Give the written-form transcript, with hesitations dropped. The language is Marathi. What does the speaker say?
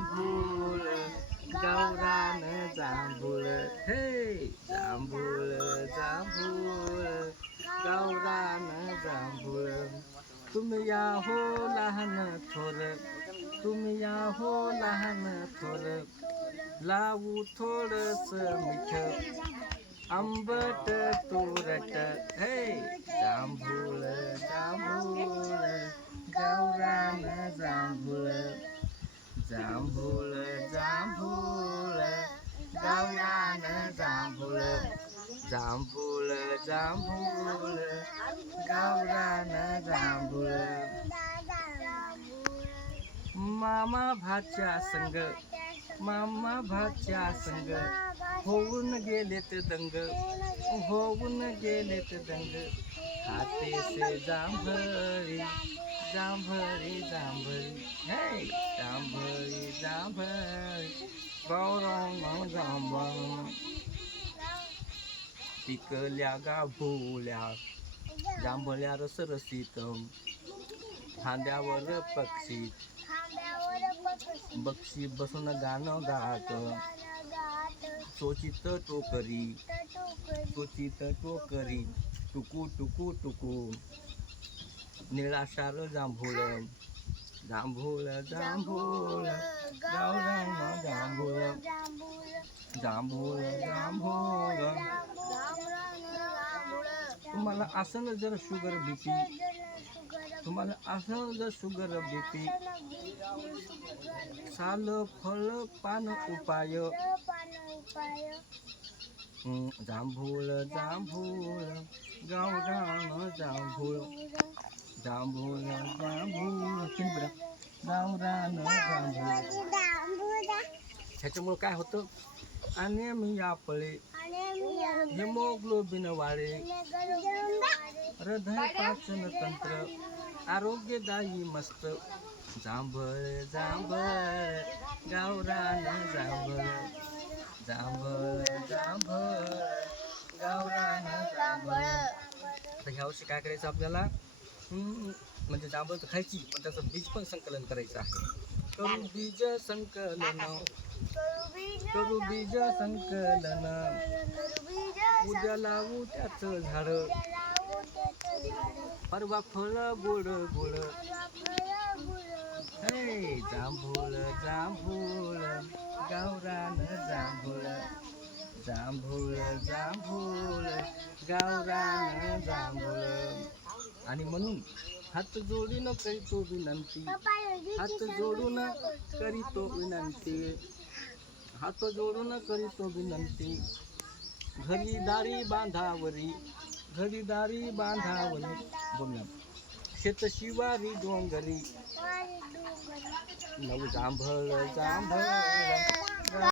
जांभूळ गावरान जांभूळ हे जांभूळ जांभूळ गावरान जांभूळ तुम्ही या हो लहान थोर तुम्ही या हो लहान थोर लावू थोडस मीठ आंबट तुरट हे जांभूळ जांभूळ गावरान जांभूळ जांभूळ जांभूळ गावरान जांभूळ जांभूळ जांभूळ गावरान जांभूळ मामा भाच्या संग होऊन गेलेत दंग होऊन गेलेत दंग हातेसे जांभळी जांभळी जांभळी हे जांभळी जांभळी गौरव जांभळ पिकल्या गाभोल्या जांभळ्या रसरसीत खांद्यावर पक्षी बक्षी बसून गाणं गात चोचित टोकरी टुकू टुकू टुकू निळाशार जांभूळ जांभूळ जांभूळ गावरान जांभूळ जांभूळ जांभूळ तुम्हाला असं जर शुगर बीपी तुम्हाला असं जर शुगर बीपी साल फळ पान उपाय जांभूळ जांभूळ गावरान जांभूळ जांभूळ जांभूळ गावरान जांभूळ ह्याच्यामुळे काय होतं अनेमिया पळे हिमोग्लोबिन वाढे हृदय पाचन तंत्र आरोग्यदायी मस्त जांभळ जांभळ गावरान जांभळ जांभळ जांभळ गावरान जांभळ आता ह्या वर्षी काय करायचं आपल्याला म्हणजे जांभळ तर खायची पण त्याचं बीज पण संकलन करायचं आहे करू बीज संकलन उद्या लावू त्याचं झाड परवा फळ गोड गोड हे जांभूळ जांभूळ गावरान जांभूळ जांभूळ जांभूळ गावरान जांभूळ आणि म्हणून हात जोडून करीतो विनंती हात जोडून करीतो विनंती हात जोडून करीतो विनंती घरी दारी बांधावरी बोलणार शेत शिवारी डोंगरी नव जांभळ जांभळ